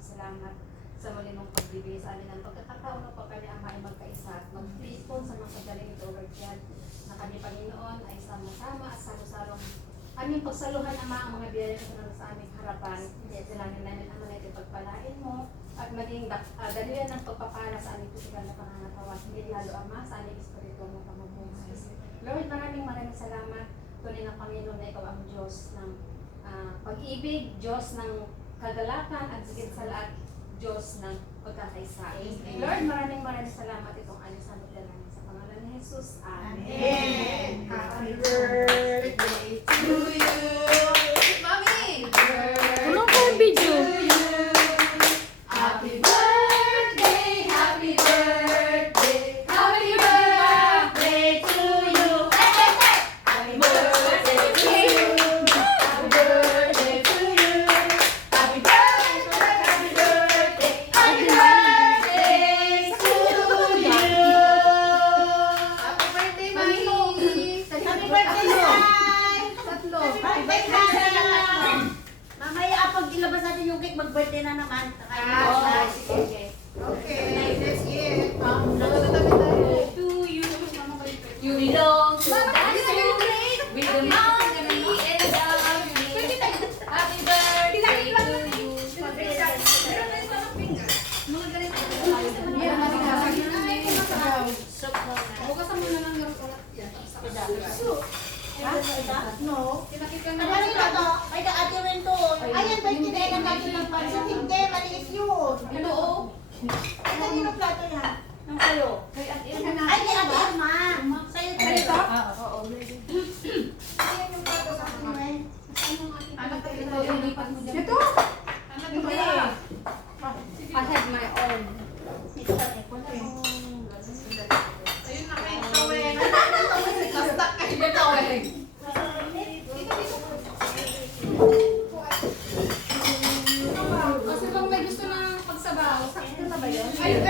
nagpapasalamat sa muli mong pagbibigay sa amin ng pagkakataon na kami ang may magkaisa at mag-faithful sa mga sagaling ito, Lord God, na kami, Panginoon, ay sama-sama at salo-salong aming pagsaluhan naman ang mga biyaya na sa aming harapan. Dalangin namin ang mga ito pagpalain mo at maging dalihan ng pagpapala sa aming pisikal na pangangatawan. Hindi lalo, Ama, sa aming espiritu mo pamumuhay. Lord, maraming salamat. Tunay na Panginoon na ikaw ang Diyos ng pag-ibig, Diyos ng kagalakan at sigit sa lahat, Diyos ng pagkakaisa. Lord, maraming salamat itong alis sa dalangin sa pangalan ni Jesus. Amen. Amen. Happy birthday to you. Mami! Ano ko video? Happy birthday, happy birthday, happy birthday to you. Happy birthday to you. Happy birthday to you. Happy birthday, happy birthday, happy birthday to you. Happy birthday, Mami. Happy birthday, Nay! Tatlo. Happy birthday! Mamaya pag ilabas natin yung cake, mag-birthday na naman. Sige. Okay, let's eat. Nagtatabi tayo. To you. You belong to Mama, us. hindi na yung plate. With the money and the lovely. Happy birthday to you. Bukasan mo na lang yung No. Tinakita Ano rin na to? Ay, kaati rin to. Ayan, ba yung tinainan natin ng pansit? Hindi, maliit yun. Ito, oh. Saan yung plato yan? Ang kayo. Kay Ate Irma. Ay, di ate Irma. Sa'yo ito? Oo. Ayan yung plato sa akin, eh. Anak, ito yung lipat mo dyan. Ito? Hindi. I have my own. Ito ka, eh. Wala yung... Ayun na kayo tawin. Kastak kayo ba tawin? Kasi bang may gusto na pagsabaw, sakto na ba yun? Ayun,